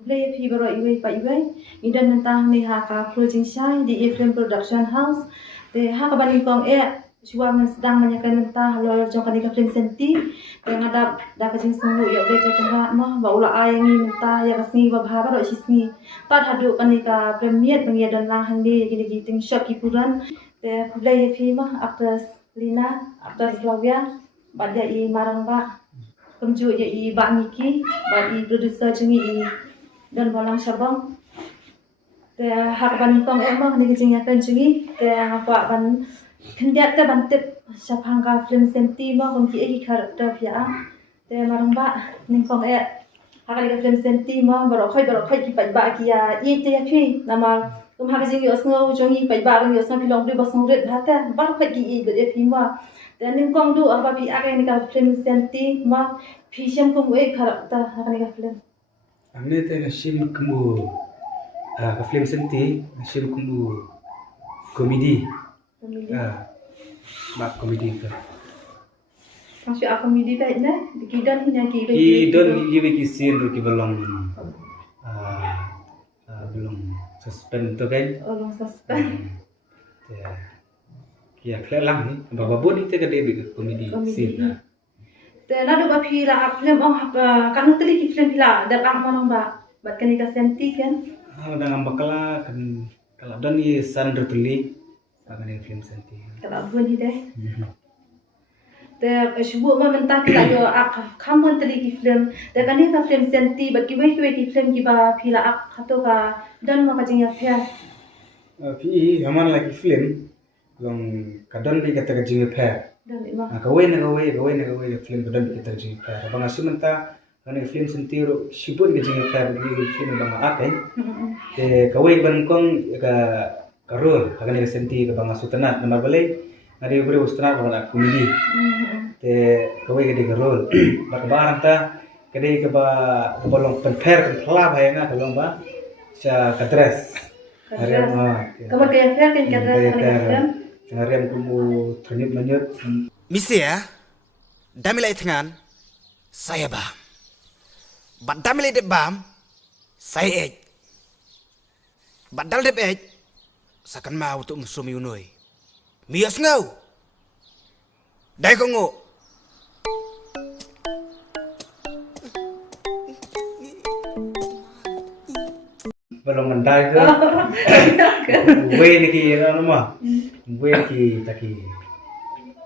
Play pi baro iwe pa iwe. Idan mentang ni ha ka closing shine di Efrem Production House. De ha ka bani kong suang sedang menyakan mentah lo jong ka film senti. De ngadap da ka jing sungu ya ble ja kan ma ba ula ai ngi mentah ya kasni ba bha baro sisni. Pat hadu kan ka premier bang ya dan lang handi gini giting shop hiburan. De play pi ma actress Lina, actress Flavia, badya i marang ba. Kumju ya i ba Miki, ba i producer jengi i dan balang sabang te hak ban kong emang ni kijing yakan jengi te ngapa ban kendiat te ban tip sapang ka film senti ma kong ki karakter pia te marang ba ning kong hak ka film senti ma baro khoi ki pai ba ki ya i te ya phi nama kum hak jing yo sngo jongi pai ba bang yo sngo long di ba sngo ret ba te bar khoi ki i be phi ma te ning kong du apa pi aka ni ka film senti ma phi shem kum karakter hak ni ka film Amne te nashim kumu ka film senti nashim kumu komedi. Mak komedi ka. Masuk aku midi baik na, dikidan hina ki. Idon give ki scene ru ki belum belum suspend to kan. Orang suspend. Ya klela lang ni. Babu ni te ka de komedi scene. Te na do ba phila film kan teli ki film phila da ang manong ba. Bat kan ka senti kan. Dengan bakala kan kalau dan ni san retuli akan film senti. Kalau bun hi deh. Te shubu ma mentah ki la yo kam kan teli ki film. Da kan ka film senti bat ki wei ki film ki ba phila khato ka dan ma ka jing ya phya. Pi haman lagi film long kadon di kata jing phya. Dan ima. Kawai na film kadon di kata jing phya. Bang asu mentah kan film senti ro shibun ke jing phya di film bang akai. Te kawai ban kong ka karun akan senti ke bang asu tanat nomor balai ngadi beri ustanat bang komedi. Te kawai ke karun bak barang ta kade ke ba bolong penper kan phala bayanga kalong ba sa kadres. Kamu kaya phya kan kadres kan. Ngariam kumu ternip menyut. Misi ya, damilai tengan, saya bam. Bat damilai de bam, saya Badal de sakan mau tu musumi unoi. Mias ngau. Dai ko ngo. Belum mendai ke. Wei ni ki anu mah. Wei ki taki.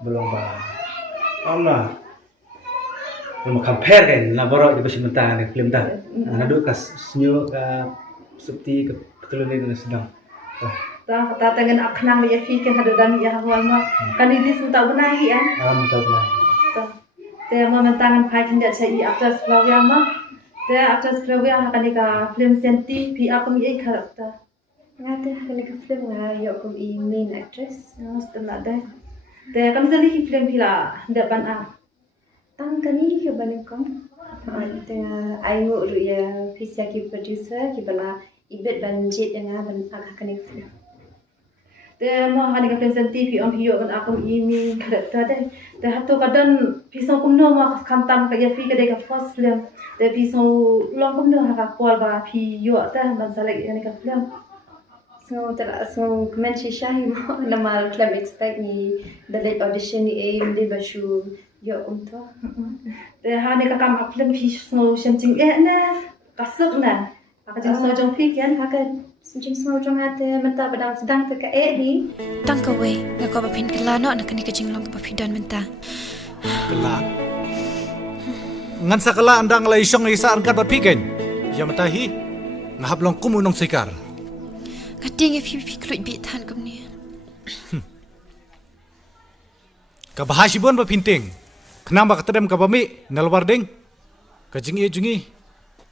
Belum ba. Amna. Belum compare kan na borok di besi mentah ni film dah. Ana duk kas snyo ka seperti kebetulan ni sedang. Ta tangan aknang ya fi kan hada dan ya hawal ma. Kan ini sudah benar ya. Mencoba lah. Te ma mentangan pai kan dia cai actress Flavia ma. Te actress Flavia kan ka film senti pi aku mi karakter. Ngate kan ka film nga yo ko i main actress. Setelah dah. Te kan sali film pila depan Tang kani ke bani kom. Te ai ngo ru ya pisia ki producer ki bana ibet banjit nga ban kan ka film. Te ma kan ka film senti pi hiyo kan aku mi karakter deh. Te hatu kadan pisau kumno ma kamtam ka ya fi ka ka first film. Te pisau long kumno ha kual ba pi yo ta man salak kan ka film. So kemenci Shahi mo nama club expect ni dalit audition ni di basu yo unto. Te ha ni ka kam film pi so shenting na kasuk na. Aka jeng so jong pi kan Haka sinjing semua jong ate menta badang sedang te ka ni. Tang ka we na ko bapin kelano na kani kajing long papidan menta. Kela. Ngan sa kala andang la isong isa angkat bapiken. Yamatahi ngahablong kumunong sikar. Kading fi kluit bi tan kum ni. Kabahasibon ba pinting? Kenapa katadam kabami nalwarding? Kajing jungi.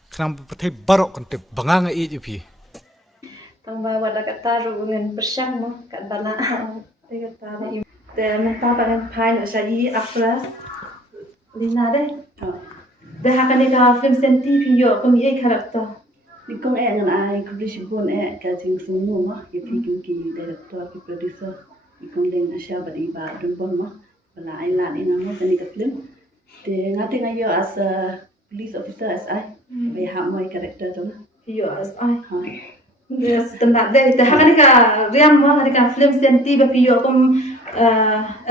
Kenapa patay barok kante banganga pi? Tang ba wada ka taru ngan persyang mo kat bana. Te kata te menta kan pai no sai actress Lina deh. Te ha kan ka film senti pi yo kum karakter. Di kong ngan ai publish bon ka jing sumu ma ki ki director ki producer di kong leng asya badi ba dun bon ma bala ai la ni ngamo kan ka film te ngate ngayo as a police officer as I Be ha moi karakter tu. Piyo SI. Ha. Yes, tanda deh. Dah kan ka riam mo kan ka film senti ba piyo kom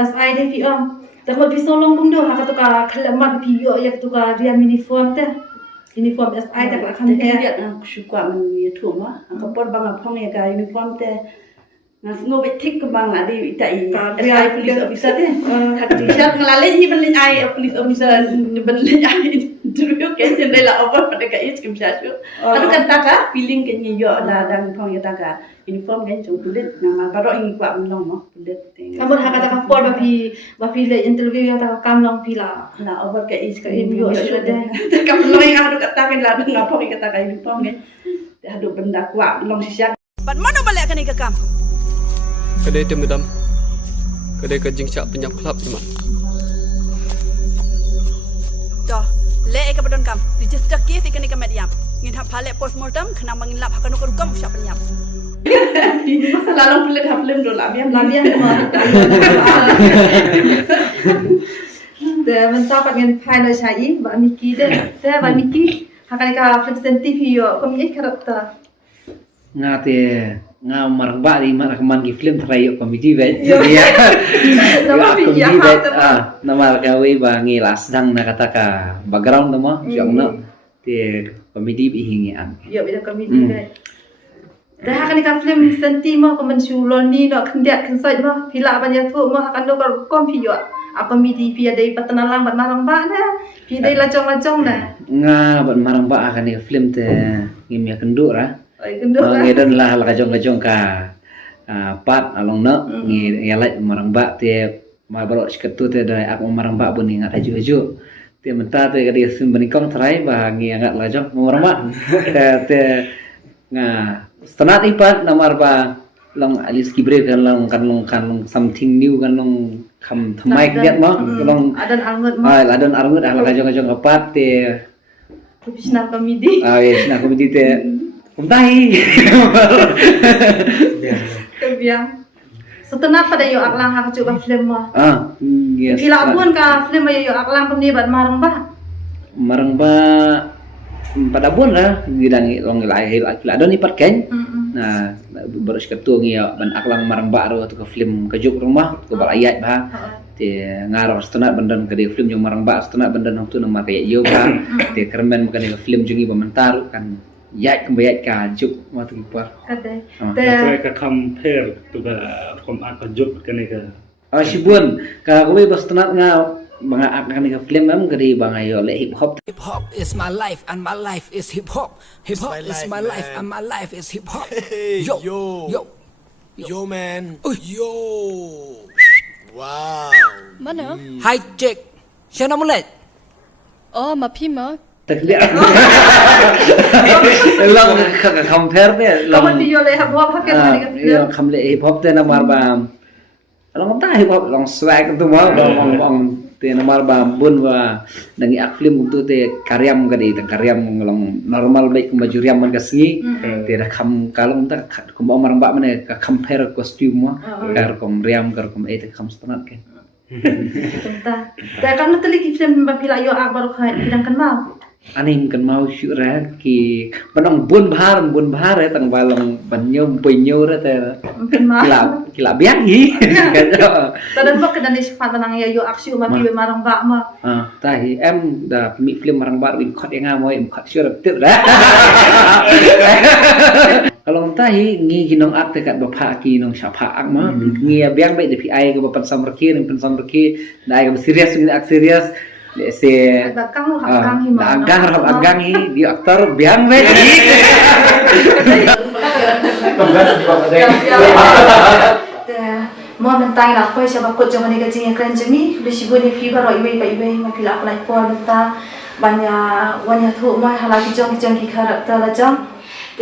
SI deh piyo. Dah ko piso long kum do ha ka to ka khalamat piyo yak to ka riam uniform teh. Uniform SI tak la kan Dia he. lihat ang suka man ya tu mah. Ang kapor bang apong ya ka uniform te. Ngas ngo bet tik bang adi itai. SI police officer te. Hak t-shirt ngalale hi ban ai police officer ban ai. Dulu kan jadi lah over pada ka is kim satu. Anu kan taka feeling kan yo la dan pong ya taka uniform kan jong kulit nama baru ingi kwa long mah kulit. Kamu ha ka ta ka por ba pi le interview ya ta ka kam long pi la. Na over ka is ka Yo sudah deh. Kamu long yang adu kata kan la ngapa ni kata ka uniform kan. Adu benda kwa long sisa. Ban mana balik kan ni ke kam? Kedai temu dam. Kedai kajing cak penyap kelap cuma. Dah, le ke badon kam. Register kes ikan ikan mediam. Ngin hap balik postmortem kena mengilap hakan ukar ukam siapa penyap. Lalu kulit haflem do la biam Labian mo. Dah mentak dengan pai na syai ba miki deh. Dah ba miki ha ka film senti piyo kom ye karakter. Nga te nga marang ba di mana kaman gi film try komedi bet Yo. ya Nama komedi piya bet ha ta. nama ka we ba ngi las dang na kata ka background mo jong no te komedi bi hingi ang Yo bida komedi deh. Dah ha ka film senti mo kom mensulon ni no kendak kensai mo pila ban ya tu mo ha kan do kom piyo. Apa komedi piya dei patanalang ban marang ba na. Pi dei lajong-lajong na. nga ban marang ba akan ni film te ngi mi kendu ra Oi kenduk lah. ngi lah la kajong ka pat along no ngi yalai marang ba te ma baro siketu te dai aku marang ba bun ngat aju te menta te ka dia sim banikong try ba ngi ngat lajong marang ba te nga stanat ipat namar ba long alis kibre kan long something new kan long kam thamai kiat mo long Adan angut mo. ladon arngut la kajong kapat te Profesional komedi. yes na komedi te kumtai Biar. Kebiang. Setelah pada yo aklang ha ka film mo. yes Pila pun ka film yo aklang pemni bat marang ba. marang ba pada bun lah gidangi long lai adon ipat ken nah baru seketu ngi ban aklang marang ba ro tu ke film kejuk rumah ke balayat ba te ngaro setengah bandan ke film yang marang ba setengah bandan tu nama kayak yo ba te kermen bukan ke film jungi bementar kan yat kembayat ka juk ma tu par Kadai. Mereka compare tu ke kom apa job kan ni ke. sibun ka kowe bas tenat nga mga akan ke film am gede bang ayo le hip hop Hip hop is my life and my life is hip hop. Hip hop is my life and my life is hip hop. Yo, yo, man. Yo. Wow. Mana? Hi, Jack. Siapa nama mulai? Oh, mapima. tak dia long ka compare dia long Kamu video le ha bo ha ka ka film. kam le hip hop te namar ba long ta hip hop long swag tu ma long te namar ba bun ba nangi ak film tu te karyam gadi te karyam long normal baik majuriam man kasngi te da kam kalong ta kom marang ba mane ka compare costume ma kar kom riam kar kom te kam stanat ke Tentang. Dah kan tu lagi film ba pila yo ak baru ka bidang kan mau. aning kan mau syura ki banong bun bahar tang balong banyom penyo ra te Mungkin mau. kila biang hi kan Tadan ba kedan di sifat tanang ya yo aksi ma pi marang ba ma. tahi em da mi film marang bar win khot nga moi em khot syura tip ra kalau tahi ngi kinong ak te kat bapa ki nong syapa ak ma ngi biang baik de pi ai ke bapan samrki ning pen samrki dai ke serius ni ak serius se Ada kang hak kang agang hi di aktor biang baik Mo mentai la ko siapa ko jong ni ka jing kran jemi le sibu ni pi ba roi ba ibe ma pila ko lai po menta banya wanya thu ma hala ki jong ki karakter la jong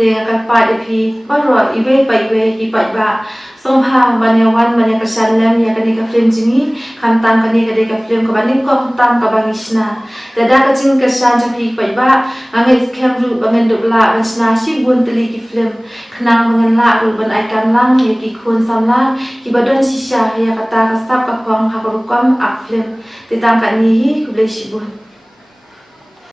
te ka pa pi ba ro ibe ba ibe ki pa ba songha banya wan banya kesalam ya kani ka film jimi khantam kani ka film ko banin ko khantam ka bangisna dada ka jing kesan japi pa ba angai scam ru bangen dubla bansna si bun teli ki film kenang mengenla ru ban aikan lang ya ki khun samla ki badon sisha ya kata kasap ka khong ha ko kom ak film titang ka ni ku ble sibun